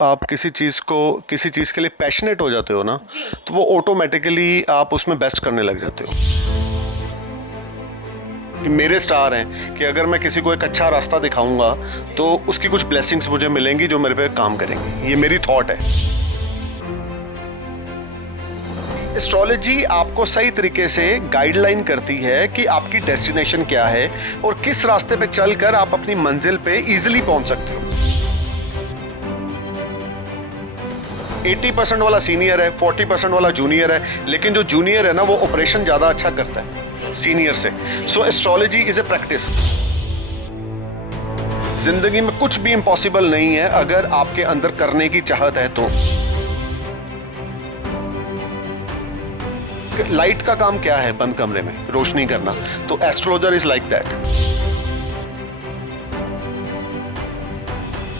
आप किसी चीज़ के लिए पैशनेट हो जाते हो ना, तो वो ऑटोमेटिकली आप उसमें बेस्ट करने लग जाते हो। कि मेरे स्टार हैं कि अगर मैं किसी को एक अच्छा रास्ता दिखाऊंगा तो उसकी कुछ ब्लेसिंग्स मुझे मिलेंगी जो मेरे पे काम करेंगी। ये मेरी थॉट है। एस्ट्रोलॉजी आपको सही तरीके से गाइडलाइन करती है कि आपकी डेस्टिनेशन क्या है और किस रास्ते पे चलकर आप अपनी मंजिल पे इजीली पहुंच सकते हो। 80% वाला सीनियर है, 40% वाला जूनियर है, लेकिन जो जूनियर है ना वो ऑपरेशन ज्यादा अच्छा करता है सीनियर से। सो एस्ट्रोलॉजी इज ए प्रैक्टिस। जिंदगी में कुछ भी इम्पॉसिबल नहीं है अगर आपके अंदर करने की चाहत है तो। लाइट का काम क्या है? बंद कमरे में रोशनी करना। तो एस्ट्रोलॉजर इज लाइक दैट।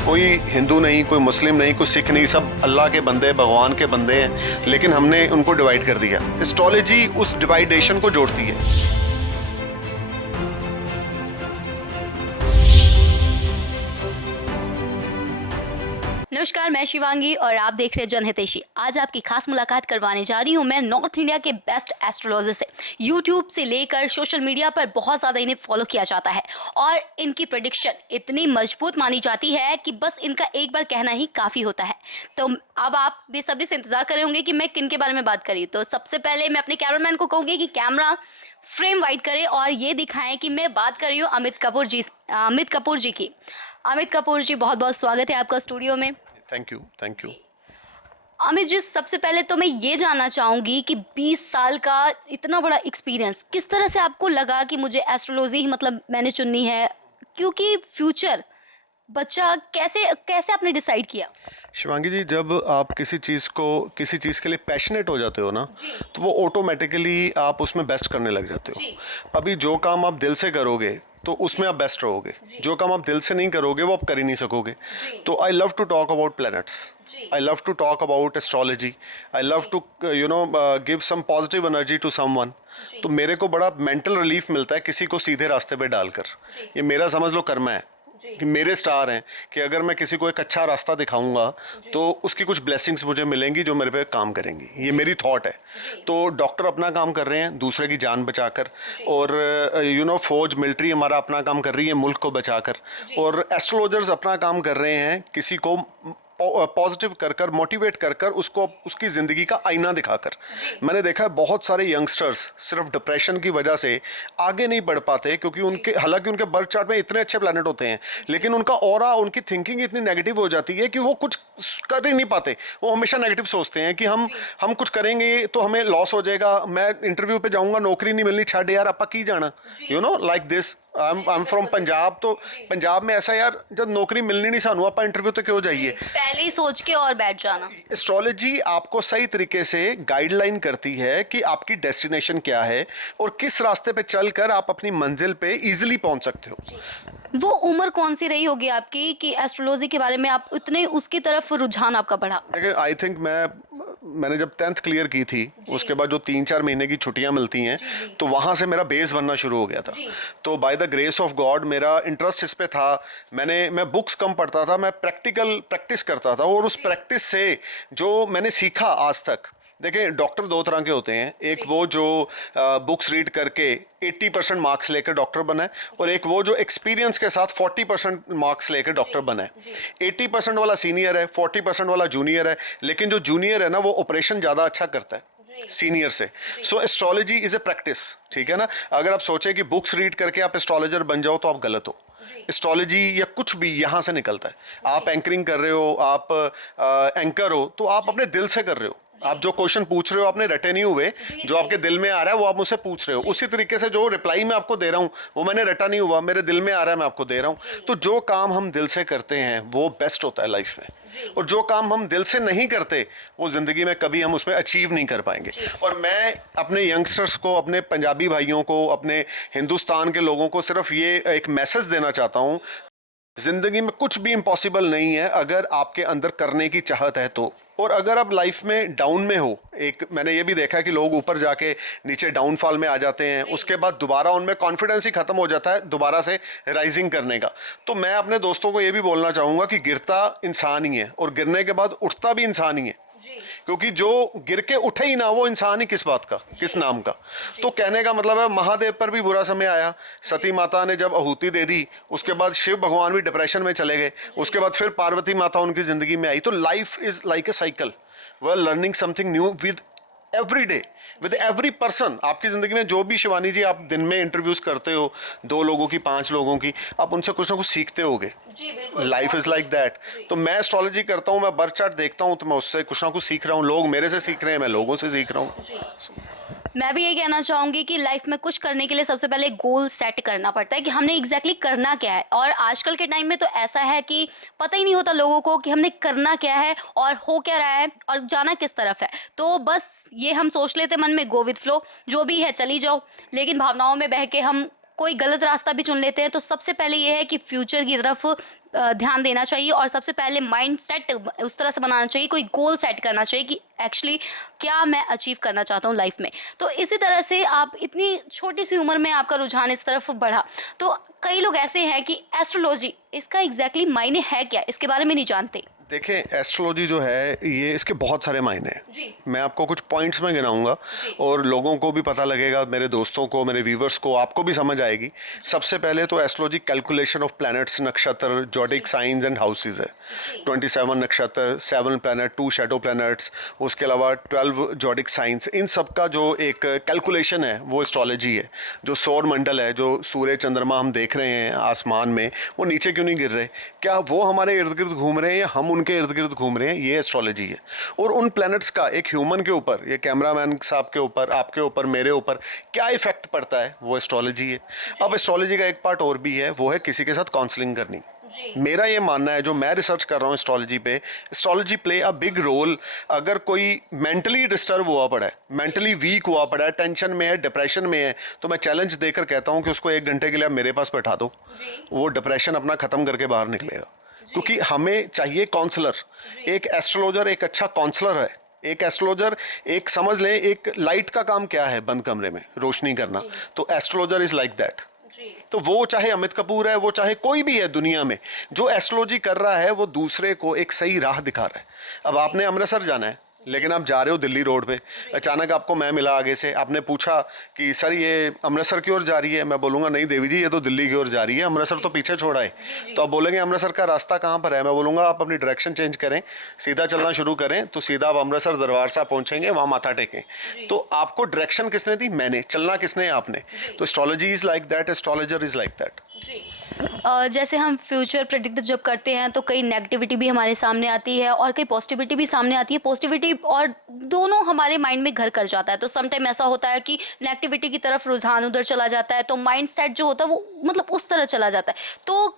कोई हिंदू नहीं, कोई मुस्लिम नहीं, कोई सिख नहीं, सब अल्लाह के बंदे, भगवान के बंदे हैं, लेकिन हमने उनको डिवाइड कर दिया। एस्ट्रोलॉजी उस डिवाइडेशन को जोड़ती है। नमस्कार, मैं शिवांगी और आप देख रहे हैं जनहितैषी। आज आपकी खास मुलाकात करवाने जा रही हूँ मैं नॉर्थ इंडिया के बेस्ट एस्ट्रोलॉजर से। यूट्यूब से लेकर सोशल मीडिया पर बहुत ज़्यादा इन्हें फॉलो किया जाता है और इनकी प्रेडिक्शन इतनी मजबूत मानी जाती है कि बस इनका एक बार कहना ही काफ़ी होता है। तो अब आप बेसब्री से इंतज़ार कर रहे होंगे कि मैं किन के बारे में बात करी। तो सबसे पहले मैं अपने कैमरामैन को कहूँगी कि कैमरा फ्रेम वाइड करें और ये दिखाएं कि मैं बात कर रही हूँ अमित कपूर जी की। अमित कपूर जी, बहुत बहुत स्वागत है आपका स्टूडियो में। Thank you. अमित जी, सबसे पहले तो मैं ये जानना चाहूँगी कि 20 साल का इतना बड़ा एक्सपीरियंस किस तरह से आपको लगा कि मुझे एस्ट्रोलॉजी ही मतलब मैंने चुननी है, क्योंकि फ्यूचर बच्चा कैसे कैसे आपने डिसाइड किया? शिवांगी जी, जब आप किसी चीज़ के लिए पैशनेट हो जाते हो ना, तो वो ऑटोमेटिकली आप उसमें बेस्ट करने लग जाते हो। अभी जो काम आप दिल से करोगे तो उसमें आप बेस्ट रहोगे। जो काम आप दिल से नहीं करोगे वो आप कर ही नहीं सकोगे। तो I love to talk about planets, I love to talk about astrology, I love to give some positive energy to someone. तो मेरे को बड़ा मेंटल रिलीफ मिलता है किसी को सीधे रास्ते पे डालकर। ये मेरा समझ लो कर्म है कि मेरे स्टार हैं कि अगर मैं किसी को एक अच्छा रास्ता दिखाऊंगा तो उसकी कुछ ब्लेसिंग्स मुझे मिलेंगी जो मेरे पे काम करेंगी। ये मेरी थॉट है। तो डॉक्टर अपना काम कर रहे हैं दूसरे की जान बचाकर, और फौज मिलिट्री हमारा अपना काम कर रही है मुल्क को बचाकर, और एस्ट्रोलॉजर्स अपना काम कर रहे हैं किसी को पॉजिटिव कर मोटिवेट कर उसको उसकी ज़िंदगी का आईना दिखाकर। मैंने देखा है बहुत सारे यंगस्टर्स सिर्फ डिप्रेशन की वजह से आगे नहीं बढ़ पाते, क्योंकि हालांकि उनके बर्थ चार्ट में इतने अच्छे प्लैनेट होते हैं, लेकिन उनका ऑरा, उनकी थिंकिंग इतनी नेगेटिव हो जाती है कि वो कुछ कर ही नहीं पाते। वो हमेशा नेगेटिव सोचते हैं कि हम कुछ करेंगे तो हमें लॉस हो जाएगा, मैं इंटरव्यू पे जाऊंगा नौकरी नहीं मिलनी, छड़ यार आपा की जाना, like this. I am from Punjab. तो पंजाब में ऐसा यार, जब नौकरी मिलनी नहीं सानू, आप इंटरव्यू तो क्यों जाइए? पहले ही सोच के और बैठ जाना। एस्ट्रोलॉजी आपको सही तरीके से गाइडलाइन करती है कि आपकी डेस्टिनेशन क्या है और किस रास्ते पे चलकर आप अपनी मंजिल पे इजीली पहुंच सकते हो। वो उम्र कौन सी रही होगी आपकी कि एस्ट्रोलॉजी के बारे में आप उतने उसकी तरफ रुझान आपका बढ़ा? आई थिंक मैंने जब 10th क्लियर की थी, उसके बाद जो 3-4 महीने की छुट्टियां मिलती हैं, तो वहां से मेरा बेस बनना शुरू हो गया था। तो by the grace of God मेरा इंटरेस्ट इस पे था। मैं बुक्स कम पढ़ता था, मैं प्रैक्टिस करता था, और उस प्रैक्टिस से जो मैंने सीखा आज तक। देखिए, डॉक्टर दो तरह के होते हैं। एक वो जो बुक्स रीड करके 80% मार्क्स लेकर डॉक्टर बना है, और एक वो जो एक्सपीरियंस के साथ 40% मार्क्स लेकर डॉक्टर बना है। 80% वाला सीनियर है, 40% वाला जूनियर है, लेकिन जो जूनियर है ना वो ऑपरेशन ज़्यादा अच्छा करता है सीनियर से। सो एस्ट्रोलॉजी इज ए प्रैक्टिस, ठीक है ना। अगर आप सोचें कि बुक्स रीड करके आप एस्ट्रोलॉजर बन जाओ तो आप गलत हो। एस्ट्रोलॉजी या कुछ भी यहाँ से निकलता है। आप एंकरिंग कर रहे हो, आप एंकर हो, तो आप अपने दिल से कर रहे हो। आप जो क्वेश्चन पूछ रहे हो आपने रटे नहीं हुए, जो आपके दिल में आ रहा है वो आप मुझसे पूछ रहे हो। उसी तरीके से जो रिप्लाई मैं आपको दे रहा हूँ वो मैंने रटा नहीं हुआ, मेरे दिल में आ रहा है, मैं आपको दे रहा हूँ। तो जो काम हम दिल से करते हैं वो बेस्ट होता है लाइफ में, और जो काम हम दिल से नहीं करते वो जिंदगी में कभी हम उसमें अचीव नहीं कर पाएंगे। और मैं अपने यंगस्टर्स को, अपने पंजाबी भाइयों को, अपने हिंदुस्तान के लोगों को सिर्फ ये एक मैसेज देना चाहता हूँ जिंदगी में कुछ भी इम्पॉसिबल नहीं है अगर आपके अंदर करने की चाहत है तो। और अगर आप लाइफ में डाउन में हो, एक मैंने ये भी देखा है कि लोग ऊपर जाके नीचे डाउनफॉल में आ जाते हैं, उसके बाद दोबारा उनमें कॉन्फिडेंस ही खत्म हो जाता है दोबारा से राइजिंग करने का। तो मैं अपने दोस्तों को ये भी बोलना चाहूँगा कि गिरता इंसान ही है और गिरने के बाद उठता भी इंसान ही है, क्योंकि जो गिर के उठे ही ना वो इंसान ही किस बात का, किस नाम का। तो कहने का मतलब है महादेव पर भी बुरा समय आया, सती माता ने जब आहुति दे दी, उसके बाद शिव भगवान भी डिप्रेशन में चले गए, उसके बाद फिर पार्वती माता उनकी जिंदगी में आई। तो life is like a cycle, we are learning something new with every day, with every person. आपकी जिंदगी में जो भी, शिवानी जी, आप दिन में इंटरव्यूज करते हो 2 लोगों की, 5 लोगों की, आप उनसे कुछ ना कुछ सीखते होगे। Life is like that. तो मैं एस्ट्रोलॉजी करता हूँ, मैं बर्थ चार्ट देखता हूँ, तो मैं उससे कुछ ना कुछ सीख रहा हूँ, लोग मेरे से सीख रहे हैं, मैं लोगों से सीख रहा हूँ। मैं भी यही कहना चाहूँगी कि लाइफ में कुछ करने के लिए सबसे पहले गोल सेट करना पड़ता है कि हमने एग्जैक्टली करना क्या है। और आजकल के टाइम में तो ऐसा है कि पता ही नहीं होता लोगों को कि हमने करना क्या है और हो क्या रहा है और जाना किस तरफ है। तो बस ये हम सोच लेते मन में, गो विद फ्लो, जो भी है चली जाओ। लेकिन भावनाओं में बह के हम कोई गलत रास्ता भी चुन लेते हैं। तो सबसे पहले ये है कि फ्यूचर की तरफ ध्यान देना चाहिए और सबसे पहले माइंड सेट उस तरह से बनाना चाहिए, कोई गोल सेट करना चाहिए कि एक्चुअली क्या मैं अचीव करना चाहता हूँ लाइफ में। तो इसी तरह से आप इतनी छोटी सी उम्र में आपका रुझान इस तरफ बढ़ा। तो कई लोग ऐसे हैं कि एस्ट्रोलॉजी, इसका एग्जैक्टली मायने है क्या, इसके बारे में नहीं जानते। देखें, एस्ट्रोलॉजी जो है ये, इसके बहुत सारे मायने हैं। मैं आपको कुछ पॉइंट्स में गिनाऊंगा और लोगों को भी पता लगेगा, मेरे दोस्तों को, मेरे व्यूवर्स को, आपको भी समझ आएगी। सबसे पहले तो एस्ट्रोलॉजी कैलकुलेशन ऑफ प्लैनेट्स, नक्षत्र, जॉडिक साइंस एंड हाउसेस है। 27 नक्षत्र, 7 प्लैनेट, 2 शैडो प्लैनेट्स, उसके अलावा 12 जॉडिक साइंस, इन सब का जो एक कैलकुलेशन है वो एस्ट्रोलॉजी है। जो सौर मंडल है, जो सूर्य चंद्रमा हम देख रहे हैं आसमान में, वो नीचे क्यों नहीं गिर रहे, क्या वो हमारे इर्द गिर्द घूम रहे हैं या हम उनके इर्द गिर्द घूम रहे हैं, ये एस्ट्रोलॉजी है। और उन प्लैनेट्स का एक ह्यूमन के ऊपर, ये कैमरामैन साहब के ऊपर, आपके ऊपर, मेरे ऊपर क्या इफेक्ट पड़ता है, वो एस्ट्रोलॉजी है। अब एस्ट्रोलॉजी का एक पार्ट और भी है, वो है किसी के साथ काउंसलिंग करनी। मेरा ये मानना है, जो मैं रिसर्च कर रहा हूँ एस्ट्रोलॉजी पे, astrology play a big role. अगर कोई मेंटली डिस्टर्ब हुआ पड़ा है, मेंटली वीक हुआ पड़ा है, टेंशन में है, डिप्रेशन में है, तो मैं चैलेंज देकर कहता हूँ कि उसको 1 घंटे के लिए आप मेरे पास बैठा दो, वो डिप्रेशन अपना खत्म करके बाहर निकलेगा। क्योंकि हमें चाहिए काउंसलर। एक एस्ट्रोलॉजर एक अच्छा काउंसलर है। एक एस्ट्रोलॉजर, एक समझ लें, एक लाइट का काम क्या है, बंद कमरे में रोशनी करना। तो एस्ट्रोलॉजर इज लाइक दैट। तो वो चाहे अमित कपूर है, वो चाहे कोई भी है दुनिया में, जो एस्ट्रोलॉजी कर रहा है वो दूसरे को एक सही राह दिखा रहा है। अब आपने अमृतसर जाना है, लेकिन आप जा रहे हो दिल्ली रोड पे, अचानक आपको मैं मिला आगे से, आपने पूछा कि सर ये अमृतसर की ओर जा रही है, मैं बोलूँगा नहीं देवी जी, ये तो दिल्ली की ओर जा रही है, अमृतसर तो पीछे छोड़ा है। तो आप बोलेंगे अमृतसर का रास्ता कहाँ पर है, मैं बोलूँगा आप अपनी डायरेक्शन चेंज करें, सीधा चलना शुरू करें, तो सीधा आप अमृतसर दरबार साहब पहुँचेंगे, वहाँ माथा टेकें। तो आपको डायरेक्शन किसने दी, मैंने। चलना किसने, आपने। तो astrology is like that, astrologer is like that. जैसे हम फ्यूचर प्रेडिक्ट जब करते हैं तो कई नेगेटिविटी भी हमारे सामने आती है और कई पॉजिटिविटी भी सामने आती है। पॉजिटिविटी और दोनों हमारे माइंड में घर कर जाता है। तो सम टाइम ऐसा होता है कि नेगेटिविटी की तरफ रुझान उधर चला जाता है, तो माइंड सेट जो होता है वो मतलब उस तरह चला जाता है। तो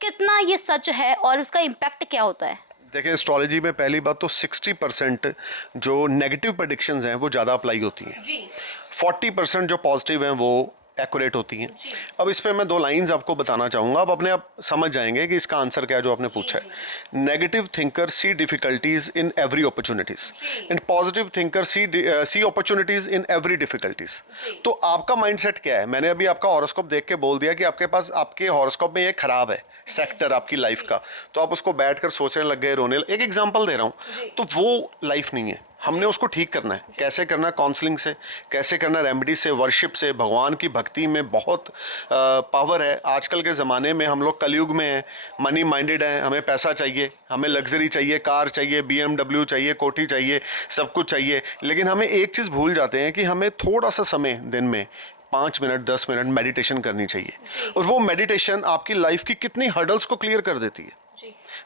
कितना ये सच है और उसका इम्पैक्ट क्या होता है? देखिए, एस्ट्रोलॉजी में पहली बात तो 60% जो नेगेटिव प्रेडिक्शंस हैं वो ज़्यादा अप्लाई होती हैं। 40% जो पॉजिटिव हैं वो एक्यूरेट होती हैं। अब इस पे मैं 2 लाइंस आपको बताना चाहूँगा, आप अपने आप समझ जाएंगे कि इसका आंसर क्या है जो आपने पूछा है। Negative thinker see difficulties in every opportunities and positive thinker see opportunities in every difficulties. तो आपका माइंडसेट क्या है? मैंने अभी आपका हॉरोस्कोप देख के बोल दिया कि आपके पास, आपके हॉरोस्कोप में ये खराब है सेक्टर आपकी लाइफ का, तो आप उसको बैठकर सोचने लग गए, रोने। एक एग्जांपल दे रहा हूँ, तो वो लाइफ नहीं है। हमने उसको ठीक करना है। कैसे करना है? काउंसलिंग से। कैसे करना है? रेमेडी से, वर्शिप से। भगवान की भक्ति में बहुत पावर है। आजकल के ज़माने में हम लोग कलयुग में हैं, मनी माइंडेड हैं, हमें पैसा चाहिए, हमें लग्जरी चाहिए, कार चाहिए, BMW चाहिए, कोठी चाहिए, सब कुछ चाहिए। लेकिन हमें एक चीज़ भूल जाते हैं कि हमें थोड़ा सा समय दिन में 5 मिनट 10 मिनट मेडिटेशन करनी चाहिए। और वो मेडिटेशन आपकी लाइफ की कितनी हर्डल्स को क्लियर कर देती है।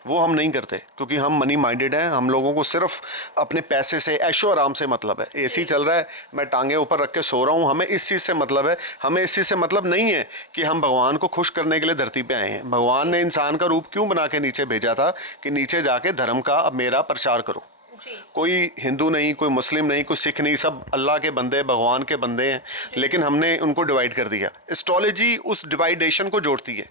वो हम नहीं करते क्योंकि हम मनी माइंडेड हैं। हम लोगों को सिर्फ अपने पैसे से, ऐशो आराम से मतलब है। एसी चल रहा है, मैं टांगे ऊपर रख के सो रहा हूँ, हमें इस चीज़ से मतलब है। हमें इस चीज़ से मतलब नहीं है कि हम भगवान को खुश करने के लिए धरती पे आए हैं। भगवान ने इंसान का रूप क्यों बना के नीचे भेजा था कि नीचे जाके धर्म का अब मेरा प्रचार करो। कोई हिंदू नहीं, कोई मुस्लिम नहीं, कोई सिख नहीं, सब अल्लाह के बंदे, भगवान के बंदे हैं। लेकिन हमने उनको डिवाइड कर दिया। एस्ट्रोलॉजी उस डिवाइडेशन को जोड़ती है।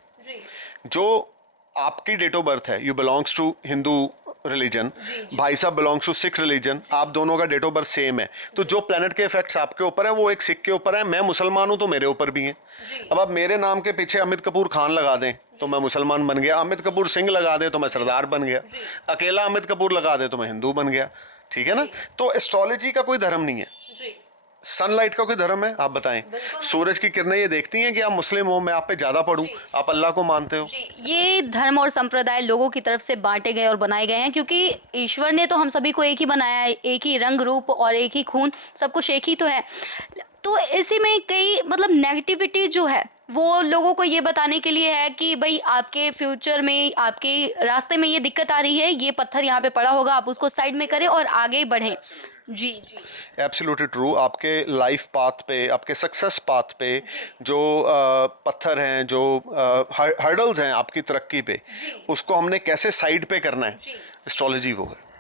जो आपकी डेट ऑफ बर्थ है, you belongs to Hindu religion, भाई साहब बिलोंग्स टू सिख रिलीजन, आप दोनों का डेट ऑफ बर्थ सेम है, तो जो प्लेनेट के इफेक्ट्स आपके ऊपर है वो एक सिख के ऊपर है, मैं मुसलमान हूं तो मेरे ऊपर भी हैं। अब आप मेरे नाम के पीछे अमित कपूर खान लगा दें तो मैं मुसलमान बन गया, अमित कपूर सिंह लगा दें तो मैं सरदार बन गया, अकेला अमित कपूर लगा दें तो मैं हिंदू बन गया। ठीक है ना? तो एस्ट्रोलॉजी का कोई धर्म नहीं है, सनलाइट का कोई धर्म है? आप बताएं। सूरज की किरणें ये देखती हैं कि आप मुस्लिम हो, मैं आप पे ज्यादा पढ़ूं, आप अल्लाह को मानते हो। ये धर्म और संप्रदाय लोगों की तरफ से बांटे गए और बनाए गए हैं, क्योंकि ईश्वर ने तो हम सभी को एक ही बनाया है, एक ही रंग रूप और एक ही खून, सब कुछ एक ही तो है। तो इसी में कई मतलब नेगेटिविटी जो है वो लोगों को ये बताने के लिए है कि भाई आपके फ्यूचर में, आपके रास्ते में ये दिक्कत आ रही है, ये पत्थर यहाँ पे पड़ा होगा, आप उसको साइड में करें और आगे बढ़ें। जी जी, एब्सोल्युटली ट्रू। आपके लाइफ पाथ पे, आपके सक्सेस पाथ पे जो पत्थर हैं, जो हर्डल्स हैं आपकी तरक्की पे, उसको हमने कैसे साइड पे करना है, एस्ट्रोलॉजी वो है।